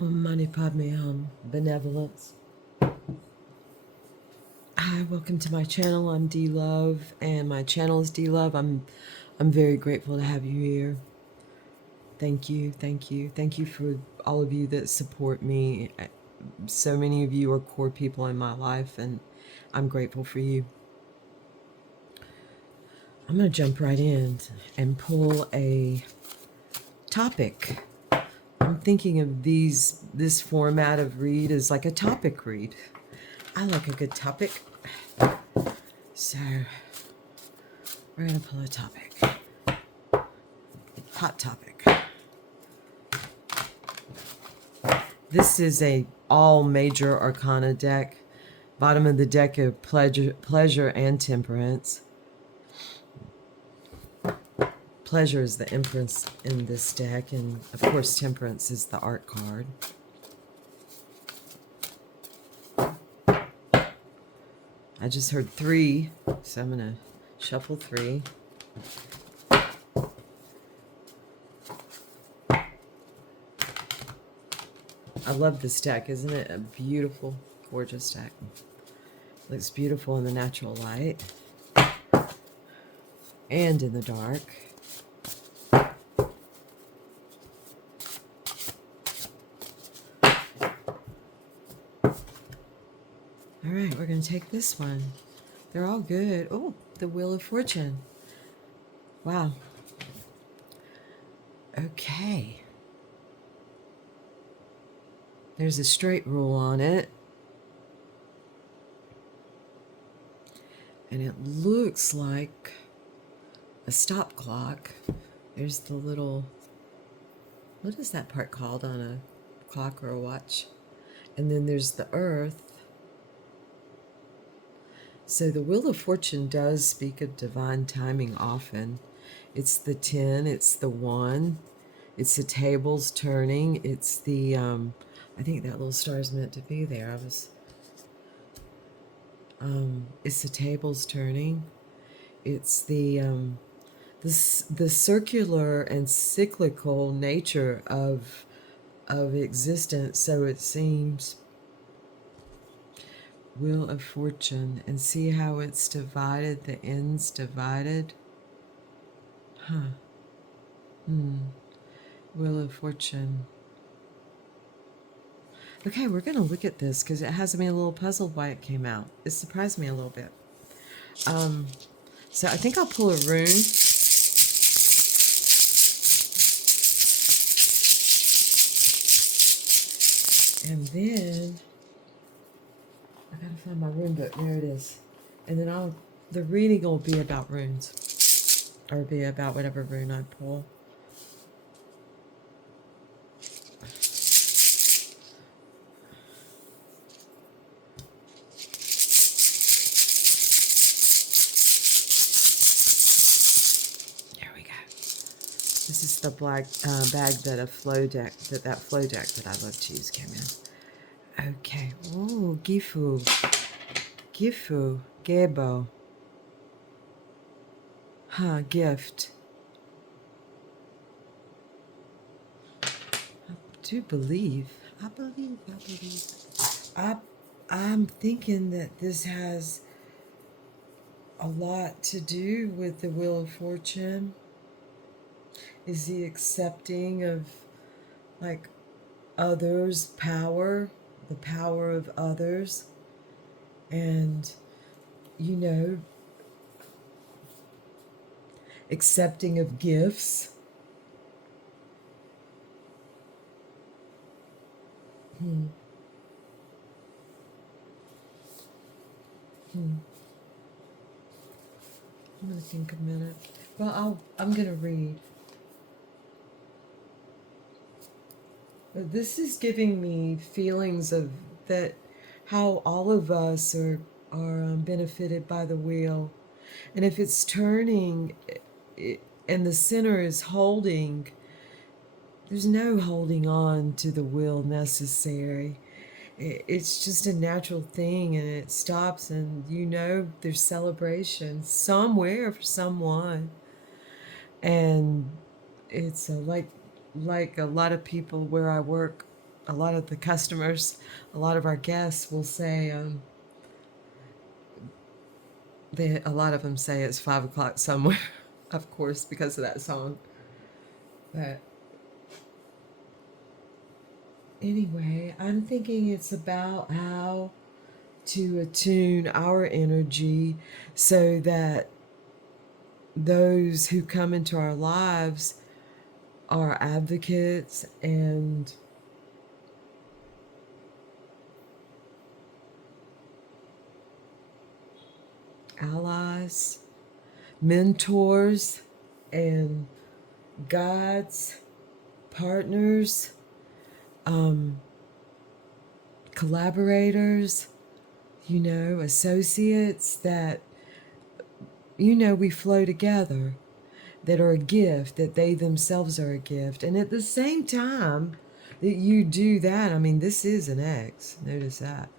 Mani Padme Hum, benevolence. Hi, welcome to my channel. I'm D Love, and my channel is D Love. I'm very grateful to have you here. Thank you, thank you, thank you for all of you that support me. So many of you are core people in my life, and I'm grateful for you. I'm going to jump right in and pull a topic. I'm thinking of this format of read as like a topic read. I like a good topic. So we're going to pull a topic. Hot topic. This is a all major arcana deck. Bottom of the deck of pleasure and temperance. Pleasure is the Empress in this deck, and of course temperance is the art card. I just heard 3, so I'm going to shuffle 3. I love this deck. Isn't it a beautiful, gorgeous deck? Looks beautiful in the natural light and in the dark. All right, we're going to take this one. They're all good. Oh, the Wheel of Fortune. Wow. Okay. There's a straight rule on it. And it looks like a stop clock. There's the little, what is that part called on a clock or a watch? And then there's the earth. So the Wheel of Fortune does speak of divine timing often. It's the 10, it's the 1, it's the tables turning, it's the, I think that little star is meant to be there. It's the tables turning. It's the circular and cyclical nature of existence. So it seems. Wheel of Fortune, and see how it's divided, the ends divided. Wheel of Fortune. Okay, we're going to look at this because it has me a little puzzled why it came out. It surprised me a little bit. So I think I'll pull a rune. And then I gotta find my rune book. There it is. And then the reading will be about runes, or be about whatever rune I pull. There we go. This is the black bag that that flow deck that I love to use came in. Okay. Oh, Gifu, Gebo. Gift. I believe. I'm thinking that this has a lot to do with the Wheel of Fortune. Is the accepting of, like, others' power, the power of others, and, you know, accepting of gifts. I'm going to think a minute. Well, I'm going to read. This is giving me feelings of that, how all of us are benefited by the wheel. And if it's turning and the center is holding, there's no holding on to the wheel necessary. It's just a natural thing, and it stops, and there's celebration somewhere for someone. And it's like a lot of people where I work, a lot of the customers, a lot of our guests will say, a lot of them say it's 5 o'clock somewhere, of course, because of that song. But anyway, I'm thinking it's about how to attune our energy so that those who come into our lives are advocates and allies, mentors, and guides, partners, um, collaborators, associates that, we flow together, that are a gift, that they themselves are a gift. And at the same time that you do that, I mean, this is an X, notice that.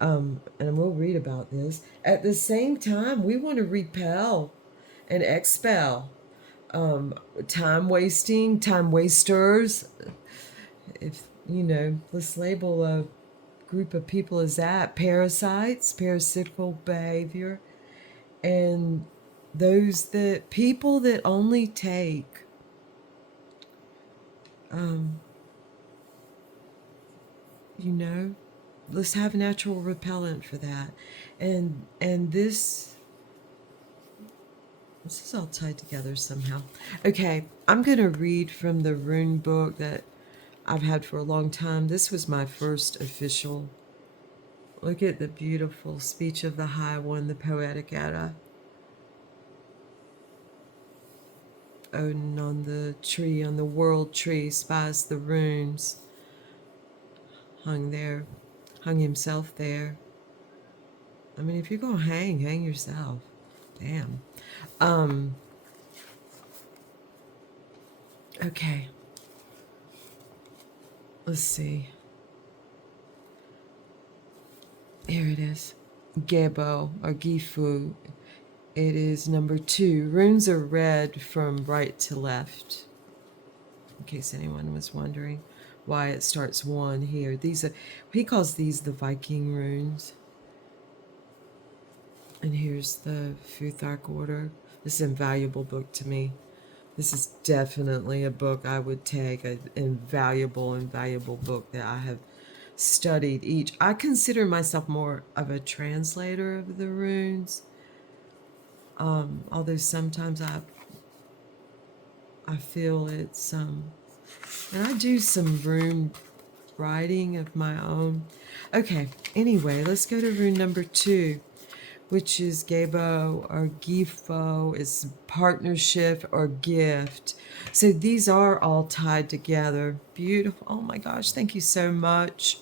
And we'll read about this. At the same time, we want to repel and expel time wasting, time wasters. If, let's label a group of people as that: parasites, parasitical behavior, and people that only take let's have natural repellent for that. And this is all tied together somehow. Okay, I'm going to read from the rune book that I've had for a long time. This was my first official. Look at the beautiful speech of the High One, the Poetic Edda. Odin on the tree, on the world tree, spies the runes. Hung himself there. I mean, if you're going to hang yourself. Damn. Okay. Let's see. Here it is. Gebo, or Gifu. It is number 2. Runes are read from right to left, in case anyone was wondering why it starts 1 here. He calls these the Viking runes. And here's the Futhark order. This is an invaluable book to me. This is definitely a book I would take, an invaluable book that I have studied each. I consider myself more of a translator of the runes. Although sometimes I feel it's and I do some rune writing of my own. Okay, anyway, let's go to rune number 2, which is Gebo or Gifo, is partnership or gift. So these are all tied together. Beautiful. Oh my gosh, thank you so much.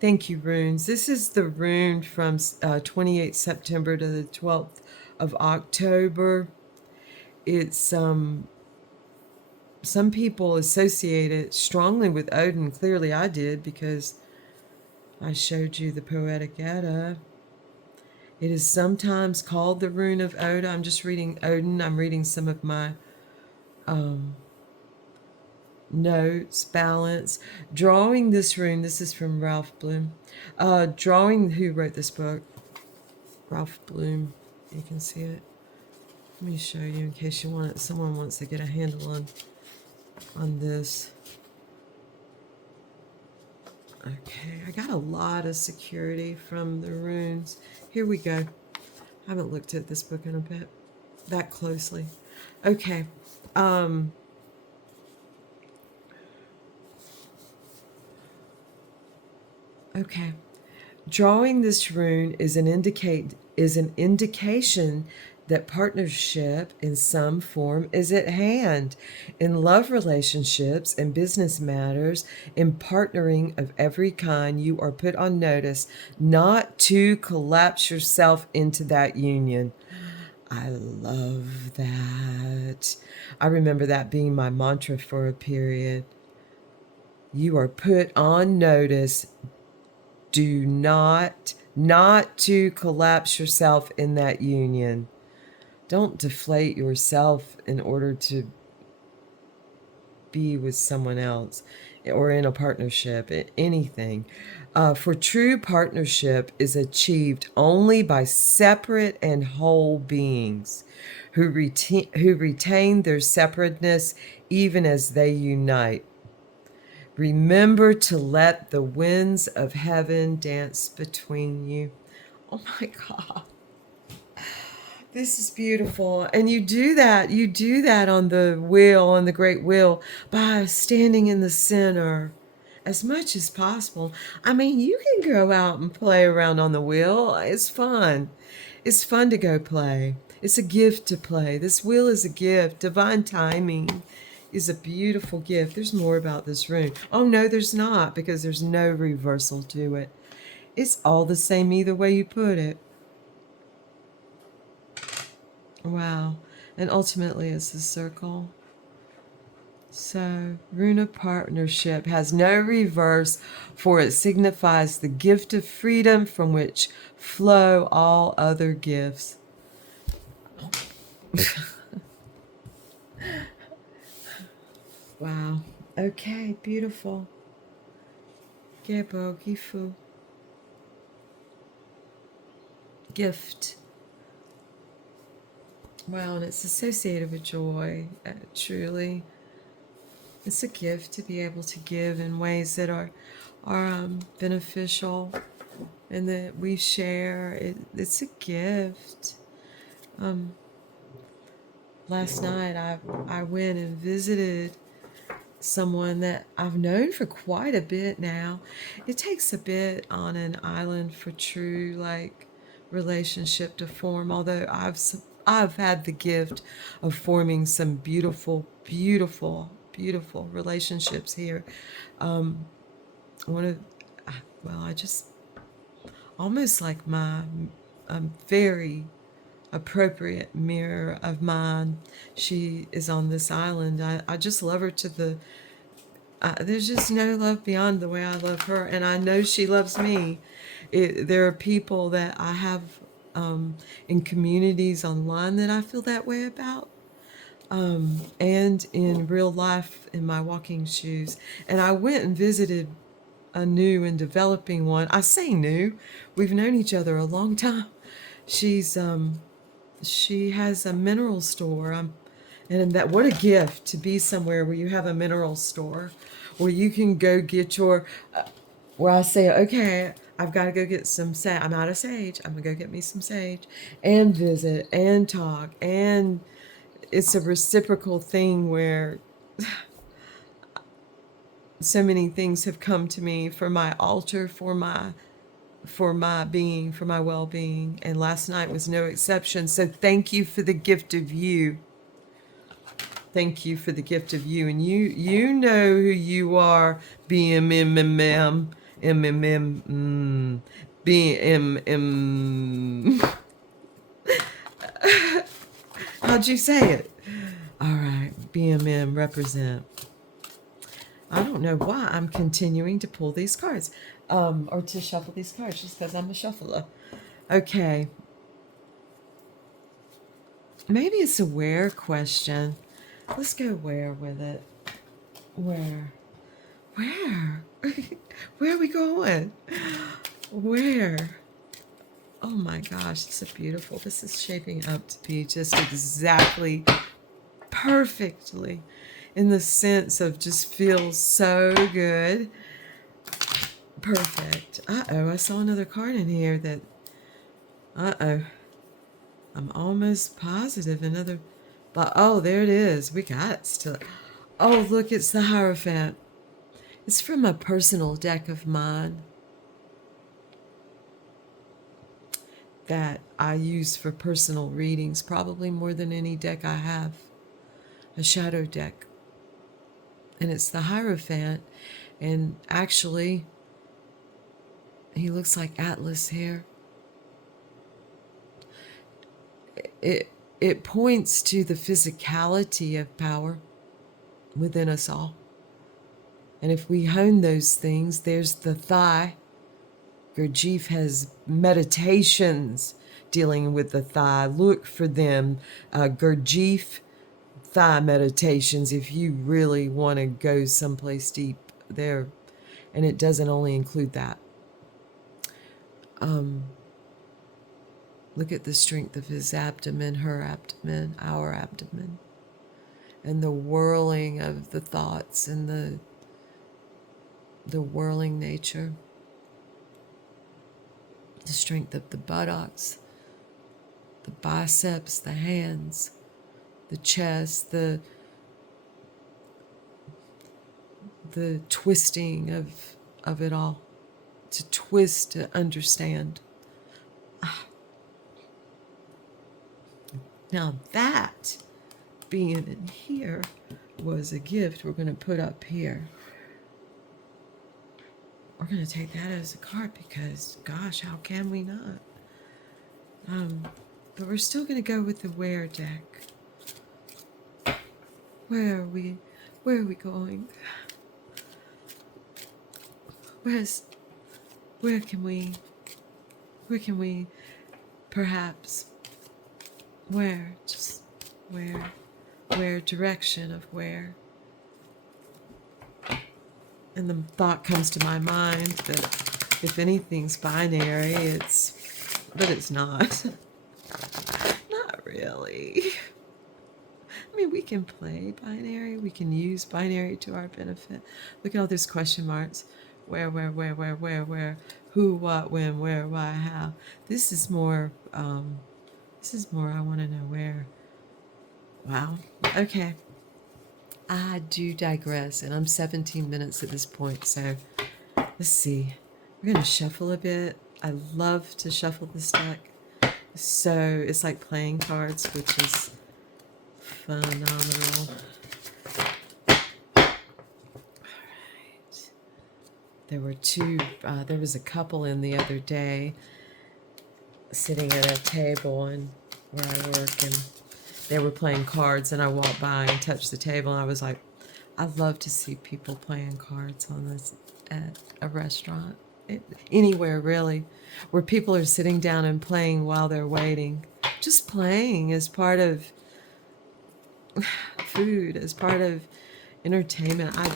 Thank you, runes. This is the rune from 28th September to the 12th of October. It's some people associate it strongly with Odin. Clearly I did, because I showed you the Poetic Edda. It is sometimes called the rune of Odin. I'm just reading Odin. I'm reading some of my notes, balance. Drawing this rune, this is from Ralph Bloom. Who wrote this book? Ralph Bloom. You can see it. Let me show you in case someone wants to get a handle on this. Okay, I got a lot of security from the runes. Here we go. I haven't looked at this book in a bit that closely. Okay. Okay. Drawing this rune is an indication that partnership in some form is at hand. In love relationships and business matters, in partnering of every kind, you are put on notice not to collapse yourself into that union. I love that. I remember that being my mantra for a period. You are put on notice. Do not to collapse yourself in that union. Don't deflate yourself in order to be with someone else. or in a partnership, anything. For true partnership is achieved only by separate and whole beings who retain their separateness even as they unite. Remember to let the winds of heaven dance between you. Oh my God. This is beautiful. And you do that on the wheel, on the great wheel, by standing in the center as much as possible. I mean, you can go out and play around on the wheel. It's fun. It's fun to go play. It's a gift to play. This wheel is a gift. Divine timing is a beautiful gift. There's more about this room. Oh, no, there's not, because there's no reversal to it. It's all the same either way you put it. Wow. And ultimately, it's a circle. So, rune of partnership has no reverse, for it signifies the gift of freedom from which flow all other gifts. Wow. Okay, beautiful. Gebo, Gifu. Gift. Wow, and it's associated with joy, truly. It's a gift to be able to give in ways that are beneficial and that we share. It's a gift. Last night I went and visited someone that I've known for quite a bit now. It takes a bit on an island for true relationship to form, although I've had the gift of forming some beautiful relationships here. I just almost like my very appropriate mirror of mine. She is on this island. I just love her to the there's just no love beyond the way I love her, and I know she loves me. There are people that I have in communities online that I feel that way about, and in real life in my walking shoes. And I went and visited a new and developing one. I say new, we've known each other a long time. She has a mineral store. And that, what a gift to be somewhere where you have a mineral store where you can go get your, where I say, okay, I've got to go get some sage. I'm out of sage. I'm going to go get me some sage and visit and talk. And it's a reciprocal thing where so many things have come to me for my altar, for my being, for my well-being. And last night was no exception. So thank you for the gift of you. Thank you for the gift of you. And you know who you are, BMMM, MMM, BMM. How'd you say it? All right, BMM, represent. I don't know why I'm continuing to pull these cards, or to shuffle these cards, just because I'm a shuffler. Okay. Maybe it's a where question. Let's go where with it. Where? Where? Where are we going? Where? Oh my gosh, this is beautiful. This is shaping up to be just exactly perfectly in the sense of just feels so good. Perfect. Uh-oh, I saw another card in here that, uh-oh, I'm almost positive another, but oh, there it is. We got it still. Oh, look, it's the Hierophant. It's from a personal deck of mine that I use for personal readings, probably more than any deck I have, a shadow deck. And it's the Hierophant, and actually, he looks like Atlas here. It points to the physicality of power within us all. And if we hone those things, there's the thigh. Gurdjieff has meditations dealing with the thigh. Look for them. Gurdjieff thigh meditations if you really want to go someplace deep there, and it doesn't only include that. Look at the strength of his abdomen, her abdomen, our abdomen, and the whirling of the thoughts and the whirling nature. The strength of the buttocks, the biceps, the hands, the chest, the twisting of it all. To twist, to understand. Now that being in here was a gift we're going to put up here. We're going to take that as a card because, gosh, how can we not? But we're still going to go with the where deck. Where are we going? Where can we perhaps, just where direction of where? And the thought comes to my mind that if anything's binary, but it's not. Not really. I mean, we can play binary. We can use binary to our benefit. Look at all those question marks. Where, who, what, when, where, why, how. This is more, I want to know where. Wow. Okay. I do digress, and I'm 17 minutes at this point, so let's see. We're going to shuffle a bit. I love to shuffle this deck. So it's like playing cards, which is phenomenal. There were there was a couple in the other day sitting at a table and where I work, and they were playing cards, and I walked by and touched the table, and I was like, I love to see people playing cards on this at a restaurant, anywhere really, where people are sitting down and playing while they're waiting. Just playing as part of food, as part of entertainment. I'm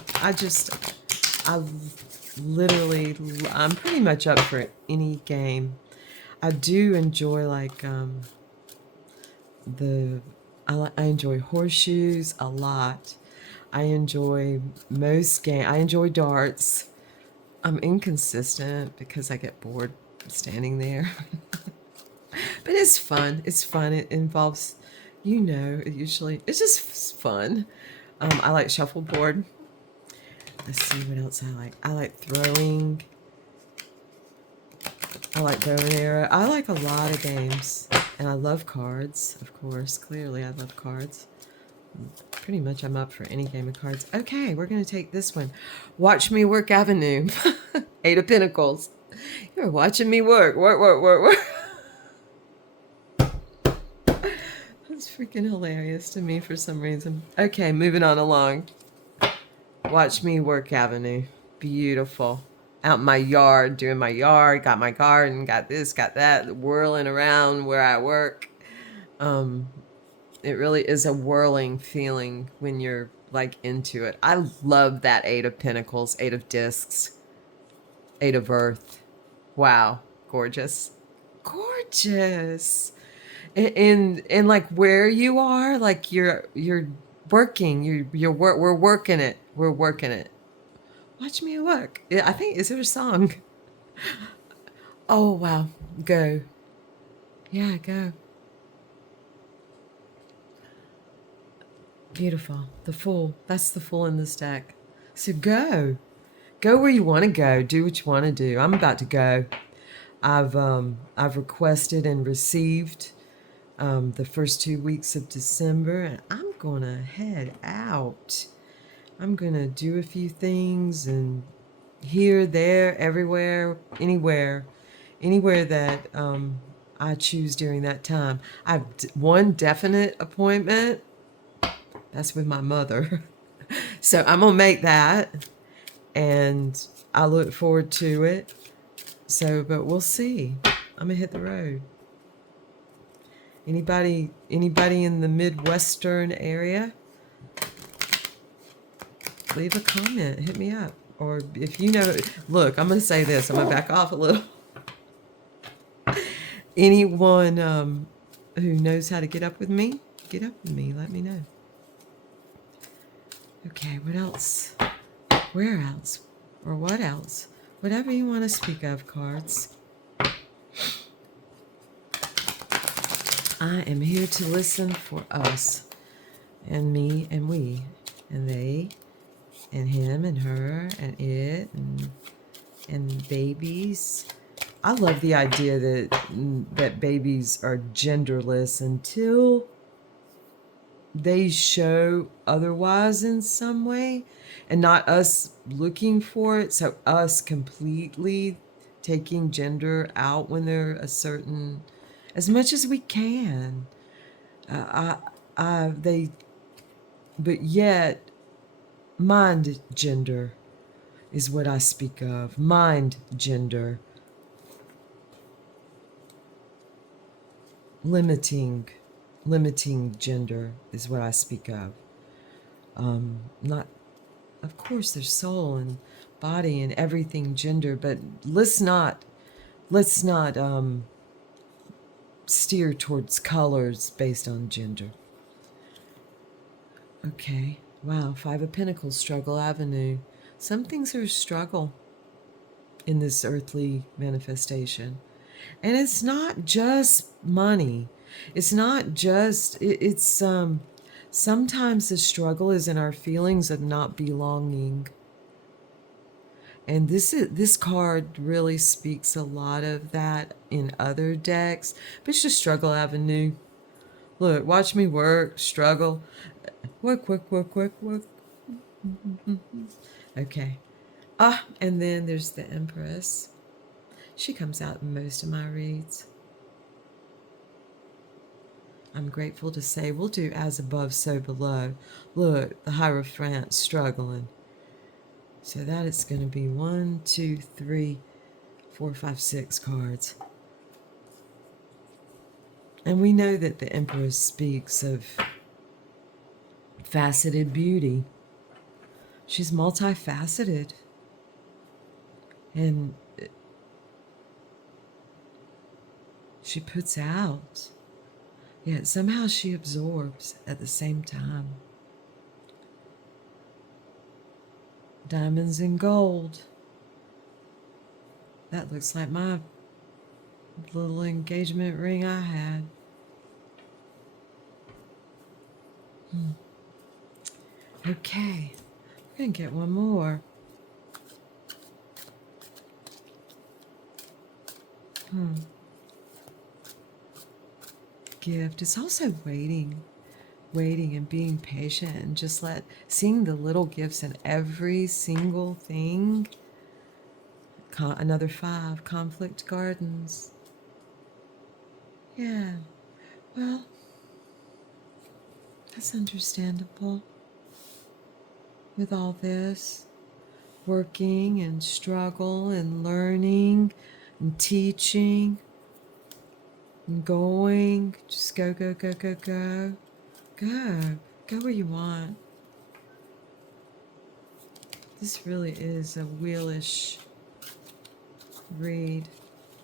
pretty much up for any game. I do enjoy I enjoy horseshoes a lot. I enjoy I enjoy darts. I'm inconsistent because I get bored standing there. But it's fun. It's fun. It involves, it's just fun. I like shuffleboard. Let's see what else I like. I like throwing. I like bow and arrow. I like a lot of games. And I love cards, of course. Clearly, I love cards. Pretty much I'm up for any game of cards. Okay, we're going to take this one. Watch Me Work Avenue. 8 of Pentacles. You're watching me work. Work. That's freaking hilarious to me for some reason. Okay, moving on along. Watch Me Work Avenue. Beautiful. Out in my yard, doing my yard, got my garden, got this, got that, whirling around where I work. It really is a whirling feeling when you're like into it. I love that 8 of Pentacles, 8 of Discs, 8 of Earth. Wow, gorgeous. Gorgeous. And like where you are, like you're working, we're working it. We're working it. Watch me work. I think, is there a song? Oh, wow. Go. Yeah, go. Beautiful. The Fool. That's the Fool in this deck. So go. Go where you want to go. Do what you want to do. I'm about to go. I've requested and received the first 2 weeks of December, and I'm going to head out. I'm going to do a few things, and here, there, everywhere, anywhere that I choose during that time. I have one definite appointment. That's with my mother. So I'm going to make that, and I look forward to it. So, but we'll see. I'm going to hit the road. Anybody in the Midwestern area? Leave a comment. Hit me up. or if you know, look, I'm going to say this. I'm going to back off a little. Anyone who knows how to get up with me, get up with me. Let me know. Okay, what else? Where else? Or what else? Whatever you want to speak of, cards. I am here to listen for us, and me, and we, and they, and him, and her, and it, and babies. I love the idea that babies are genderless until they show otherwise in some way, and not us looking for it. So us completely taking gender out when they're a certain, as much as we can. But yet, mind gender is what I speak of. Mind gender. Limiting gender is what I speak of. Not, of course, there's soul and body and everything gender, but let's not steer towards colors based on gender. Okay, wow, Five of Pentacles, Struggle Avenue. Some things are a struggle in this earthly manifestation. And it's not just money. It's not just, it's sometimes the struggle is in our feelings of not belonging. And this card really speaks a lot of that in other decks. But it's just Struggle Avenue. Look, watch me work, struggle. Work. Okay. And then there's the Empress. She comes out in most of my reads. I'm grateful to say we'll do as above, so below. Look, the Hierophant struggling. So that is going to be 1, 2, 3, 4, 5, 6 cards. And we know that the Empress speaks of faceted beauty. She's multifaceted. And she puts out, yet somehow she absorbs at the same time. Diamonds and gold. That looks like my little engagement ring I had. Okay, we're going to get one more. Gift. It's also waiting and being patient, and just seeing the little gifts in every single thing. Another 5, Conflict Gardens. Yeah, well, that's understandable. With all this working and struggle and learning and teaching and going, just go where you want. This really is a wheelish read.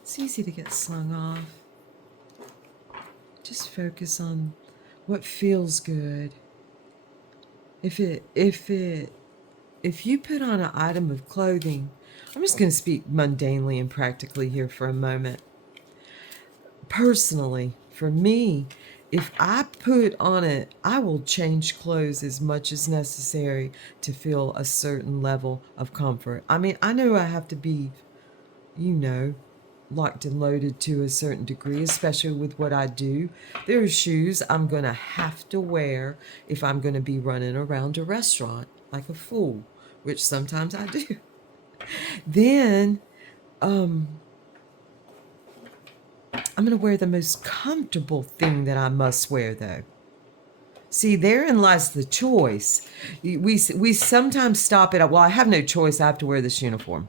It's easy to get slung off. Just focus on what feels good. If you put on an item of clothing, I'm just going to speak mundanely and practically here for a moment. Personally, for me, if I put on it, I will change clothes as much as necessary to feel a certain level of comfort. I mean, I know I have to be, locked and loaded to a certain degree, especially with what I do. There are shoes I'm going to have to wear if I'm going to be running around a restaurant like a fool, which sometimes I do. Then, I'm going to wear the most comfortable thing that I must wear, though. See, therein lies the choice. We sometimes stop at, well, I have no choice. I have to wear this uniform.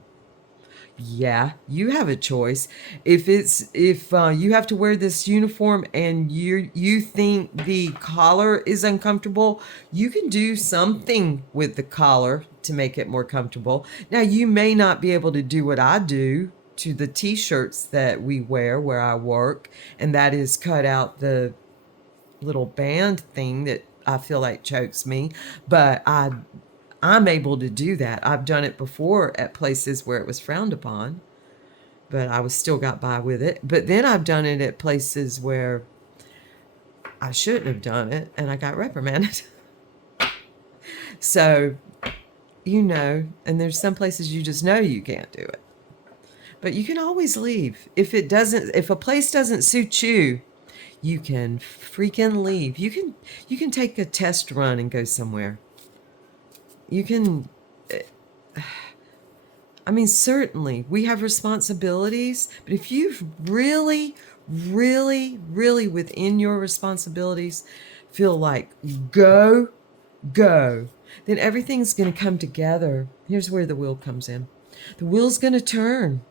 Yeah, you have a choice. If you have to wear this uniform and you think the collar is uncomfortable, you can do something with the collar to make it more comfortable. Now, you may not be able to do what I do to the t-shirts that we wear where I work, and that is cut out the little band thing that I feel like chokes me, but I'm able to do that. I've done it before at places where it was frowned upon, but I was still got by with it. But then I've done it at places where I shouldn't have done it and I got reprimanded. So, and there's some places you just know you can't do it. But you can always leave. If a place doesn't suit you, you can freaking leave. You can take a test run and go somewhere. You can certainly we have responsibilities, but if you've really, really, really within your responsibilities feel like go, then everything's going to come together. Here's where the wheel comes in. The wheel's going to turn,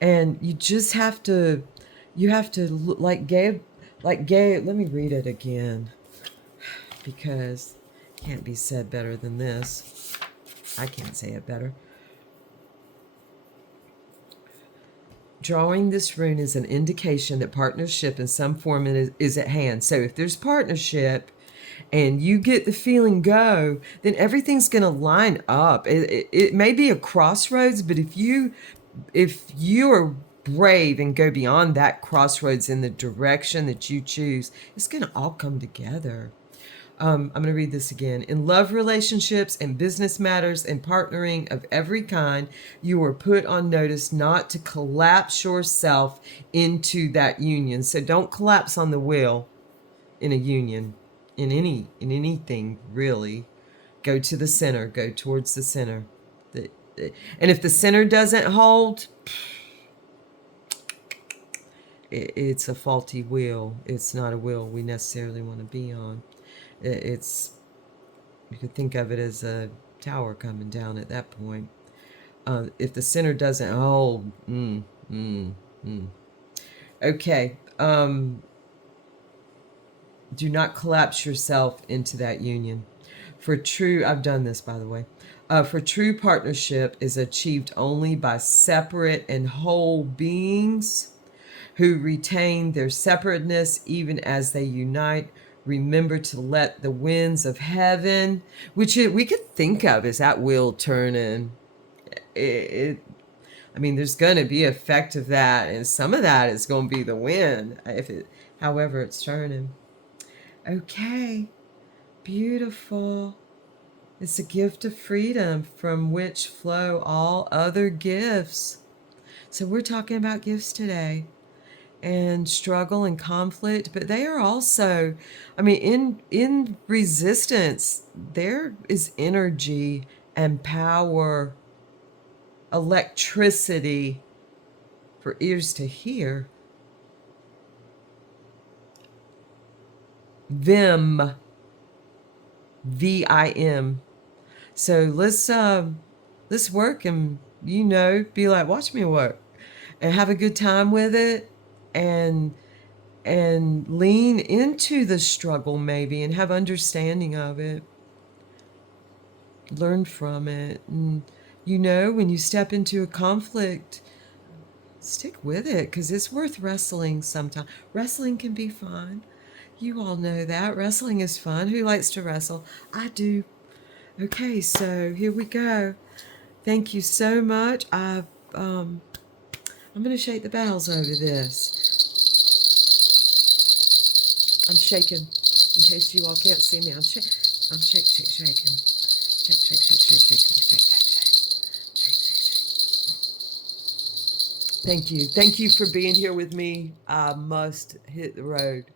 and you just have to, like Gabe, let me read it again because it can't be said better than this. I can't say it better. Drawing this rune is an indication that partnership in some form is at hand. So if there's partnership and you get the feeling go, then everything's going to line up. It may be a crossroads, but if you are brave and go beyond that crossroads in the direction that you choose, it's going to all come together. I'm going to read this again. In love relationships and business matters and partnering of every kind, you are put on notice not to collapse yourself into that union. So don't collapse on the wheel in a union, in anything really. Go to the center. Go towards the center. And if the center doesn't hold, it's a faulty wheel. It's not a wheel we necessarily want to be on. You could think of it as a tower coming down at that point. If the center doesn't hold, okay. Do not collapse yourself into that union. I've done this, by the way. For true partnership is achieved only by separate and whole beings who retain their separateness even as they unite. Remember to let the winds of heaven, which we could think of as that wheel turning. There's going to be effect of that, and some of that is going to be the wind, however it's turning. Okay, beautiful. It's a gift of freedom from which flow all other gifts. So we're talking about gifts today, and struggle and conflict, but they are also, in resistance, there is energy and power, electricity for ears to hear. Vim, VIM. So let's work and be like, watch me work, and have a good time with it, and lean into the struggle maybe, and have understanding of it, learn from it. And when you step into a conflict, stick with it, because it's worth wrestling sometimes. Wrestling can be fun. You all know that wrestling is fun. Who likes to wrestle? I do. Okay, so here we go. Thank you so much. I'm going to shake the bells over this. I'm shaking. In case you all can't see me, I'm shaking. Shake, shake, shaking. Shake, shake, shake, shake, shake, shake, shake, shake, shake. Thank you. Thank you for being here with me. I must hit the road.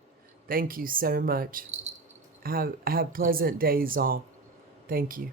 Thank you so much. Have pleasant days all. Thank you.